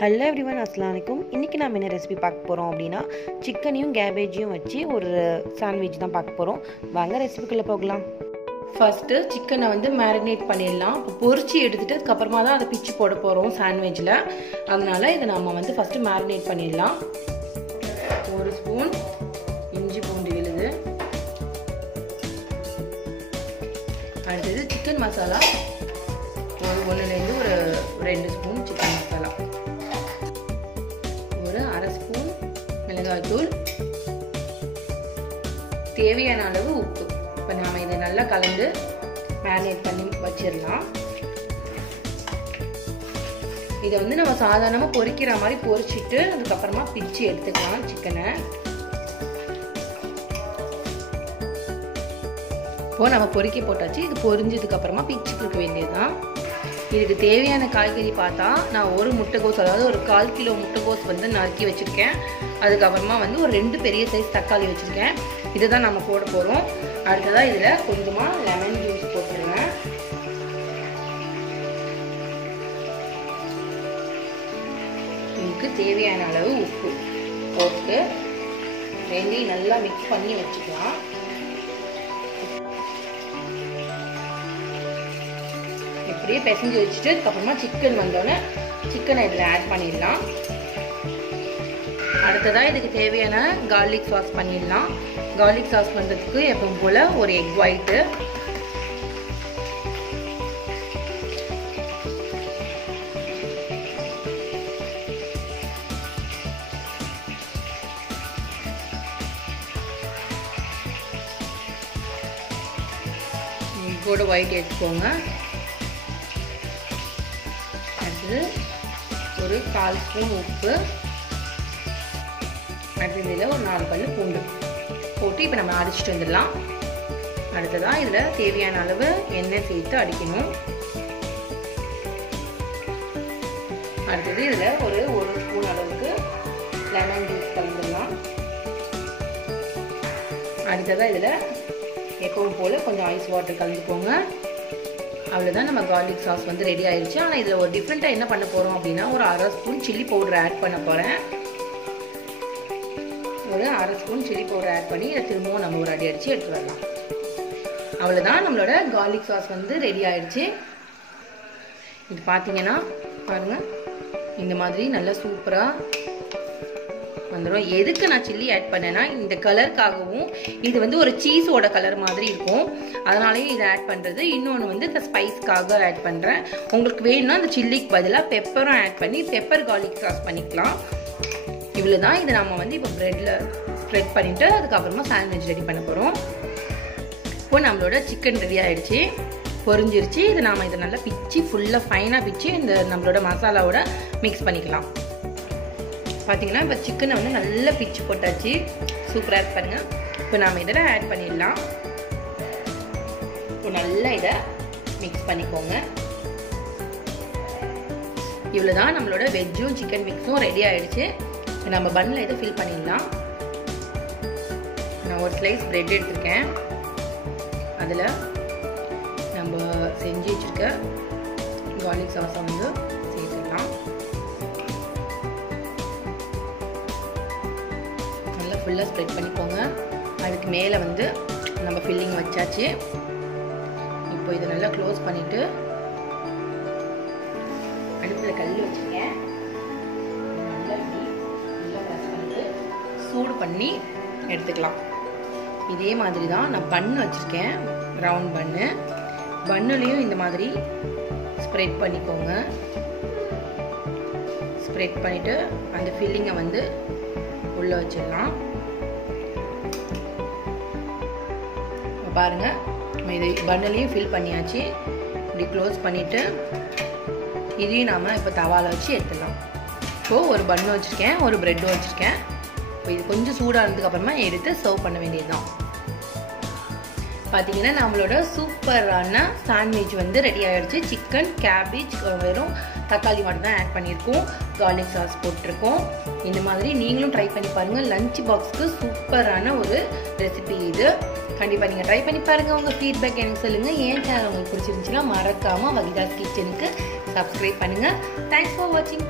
Hello everyone, அஸ்ஸலாமு அலைக்கும். இன்றைக்கி நம்ம என்ன ரெசிபி பார்க்க போகிறோம் அப்படின்னா சிக்கனையும் கேபேஜையும் வச்சு ஒரு சாண்ட்விச் தான் பார்க்க போகிறோம். வாங்க ரெசிபிக்குள்ளே போகலாம். ஃபஸ்ட்டு சிக்கனை மேரினேட் பண்ணிடலாம். இப்போ பொரிச்சு எடுத்துகிட்டு அதுக்கப்புறமா தான் அதை பிச்சு போட போகிறோம் சாண்ட்விச்சில். அதனால் இதை நம்ம ஃபஸ்ட்டு மேரினேட் பண்ணிடலாம். ஒரு ஸ்பூன் இஞ்சி பூண்டு விழுது, அடுத்தது சிக்கன் மசாலா ஒன்றுலேருந்து ஒரு 2 ஸ்பூன் சிக்கன் மசாலா, ஒரு அரை ஸ்பூன் மிளகாய்த்தூள், தேவையான அளவு உப்பு. இப்போ நாம் இதை நல்லா கலந்து மேரினேட் பண்ணி வச்சிடலாம். இதை நம்ம சாதாரணமாக பொரிக்கிற மாதிரி பொரிச்சிட்டு அதுக்கப்புறமா பிச்சு எடுத்துக்கலாம் சிக்கனை. இப்போ நம்ம பொரிக்க போட்டாச்சு. இது பொரிஞ்சதுக்கு அப்புறமா பிச்சு கொடுக்க வேண்டியதுதான். இதுக்கு தேவையான காய்கறி பார்த்தா நான் ஒரு முட்டைகோஸ், அதாவது ஒரு 1/4 கிலோ முட்டைகோஸ் நறுக்கி வச்சுருக்கேன். அதுக்கப்புறமா ஒரு 2 பெரிய சைஸ் தக்காளி வச்சுருக்கேன். இதை தான் நம்ம போட போகிறோம். அடுத்ததாக இதில் கொஞ்சமாக லெமன் ஜூஸ் போட்டுருவேன். இதுக்கு தேவையான அளவு உப்பு போட்டு ரெண்டையும் நல்லா மிக்ஸ் பண்ணி வச்சுக்கலாம். இப்படியே பிசைஞ்சு வச்சுட்டு அதுக்கப்புறமா சிக்கன் வந்தோடனே சிக்கனை இதில் ஆட் பண்ணிடலாம். அடுத்ததாக இதுக்கு தேவையான கார்லிக் சாஸ் பண்ணிடலாம். கார்லிக் சாஸ் பண்ணுறதுக்கு எப்பவும் போல் ஒரு எக் ஒயிட்டு, எக்கோட ஒயிட் எடுத்துக்கோங்க. அடுத்தது ஒரு 1/4 ஸ்பூன் உப்பு, அடுத்தது இதில் ஒரு 4 பல்லு பூண்டு போட்டு இப்போ நம்ம அடிச்சுட்டு வந்துடலாம். அடுத்ததான் இதில் தேவையான அளவு எண்ணெய் சேர்த்து அடிக்கணும். அடுத்தது இதில் ஒரு ஸ்பூன் அளவுக்கு லெமன் ஜூஸ் கலந்துடலாம். அடுத்ததாக இதில் எப்பவும் போல் கொஞ்சம் ஐஸ் வாட்டர் கலந்துக்கோங்க. அவ்வளோதான், நம்ம கார்லிக் சாஸ் ரெடி ஆயிடுச்சு. ஆனால் இதில் ஒரு டிஃப்ரெண்ட்டாக என்ன பண்ண போகிறோம் அப்படின்னா ஒரு அரை ஸ்பூன் சில்லி பவுடர் ஆட் பண்ண போகிறேன். ஒரு அரை ஸ்பூன் சில்லி பவுடர் ஆட் பண்ணி இதை திரும்பவும் நம்ம ஒரு அடி அடித்து எடுத்து வரலாம். அவ்வளோதான், நம்மளோட கார்லிக் சாஸ் ரெடி ஆயிடுச்சு. இது பார்த்தீங்கன்னா பாருங்கள், இந்த மாதிரி நல்லா சூப்பராக வந்துடும். எதுக்கு நான் சில்லி ஆட் பண்ணேன்னா இந்த கலருக்காகவும், இது ஒரு சீஸோட கலர் மாதிரி இருக்கும், அதனாலேயும் இதை ஆட் பண்ணுறது. இன்னொன்று இந்த ஸ்பைஸ்க்காக ஆட் பண்ணுறேன். உங்களுக்கு வேணும்னா அந்த சில்லிக்கு பதிலாக பெப்பரும் ஆட் பண்ணி பெப்பர் கார்லிக் சாஸ் பண்ணிக்கலாம். இவ்வளோ தான். இதை நம்ம இப்போ ப்ரெட்டில் ஸ்ப்ரெட் பண்ணிவிட்டு அதுக்கப்புறமா சாண்ட்விச் ரெடி பண்ண போகிறோம். இப்போ நம்மளோட சிக்கன் ரெடி ஆகிடுச்சு, பொரிஞ்சிருச்சு. இதை நாம் இதை நல்லா பிச்சு ஃபுல்லாக ஃபைனாக பிச்சு இந்த நம்மளோட மசாலாவோட மிக்ஸ் பண்ணிக்கலாம். பார்த்தீங்கன்னா இப்போ சிக்கனை நல்லா பிச்சு போட்டாச்சு. சூப்பராக இருக்கு பாருங்கள். இப்போ நாம் இதில் ஆட் பண்ணிடலாம். இப்போ நல்லா இதை மிக்ஸ் பண்ணிக்கோங்க. இவ்வளோ தான், நம்மளோட வெஜ்ஜும் சிக்கன் மிக்ஸும் ரெடி ஆகிடுச்சு. இப்போ நம்ம பன்னில் இதை ஃபில் பண்ணிடலாம். நான் ஒரு ஸ்லைஸ் ப்ரெட் எடுத்துருக்கேன். அதில் நம்ம செஞ்சு வச்சுருக்க கார்லிக் சாஸை சேர்த்துக்கலாம். நல்லா ஃபுல்லாக ஸ்ப்ரெட் பண்ணிக்கோங்க. அதுக்கு மேலே நம்ம ஃபில்லிங் வச்சாச்சு. இப்போ இதை நல்லா க்ளோஸ் பண்ணிவிட்டு அடுப்பில் கல் வச்சுருக்கேன். நல்லா ப்ரெஸ் பண்ணிட்டு சூடு பண்ணி எடுத்துக்கலாம். இதே மாதிரி தான் நான் பன்னு வச்சுருக்கேன், ரவுண்ட் பன்னு. பன்னுலேயும் இந்த மாதிரி ஸ்ப்ரெட் பண்ணிக்கோங்க. ஸ்ப்ரெட் பண்ணிவிட்டு அந்த ஃபில்லிங்கை உள்ளே வச்சிடலாம். பாருங்கள், இது பன்னுலேயும் ஃபில் பண்ணியாச்சு. இப்படி க்ளோஸ் பண்ணிவிட்டு இதையும் நாம் இப்போ தவாவில் வச்சு எடுத்துடலாம். இப்போது ஒரு பன்னு வச்சுருக்கேன், ஒரு ப்ரெட்டும் வச்சுருக்கேன். இப்போ இது கொஞ்சம் சூடானதுக்கு அப்புறமா எடுத்து சர்வ் பண்ண வேண்டியது தான். பார்த்தீங்கன்னா நம்மளோட சூப்பரான சாண்ட்விச் ரெடி ஆகிடுச்சு. சிக்கன், கேபேஜ், வெறும் தக்காளி மட்டும் தான் ஆட் பண்ணியிருக்கோம். கார்லிக் சாஸ் போட்டிருக்கோம். இந்த மாதிரி நீங்களும் ட்ரை பண்ணி பாருங்கள். லஞ்ச் பாக்ஸ்க்கு சூப்பரான ஒரு ரெசிபி இது. கண்டிப்பாக நீங்கள் ட்ரை பண்ணி பாருங்கள். உங்கள் ஃபீட்பேக் எனக்கு சொல்லுங்கள். ஏன் சேனல் உங்களுக்கு பிடிச்சிருந்துச்சுன்னா மறக்காமல் வகிதாஸ் கிச்சனுக்கு சப்ஸ்கிரைப் பண்ணுங்கள். தேங்க்ஸ் ஃபார் வாட்சிங்.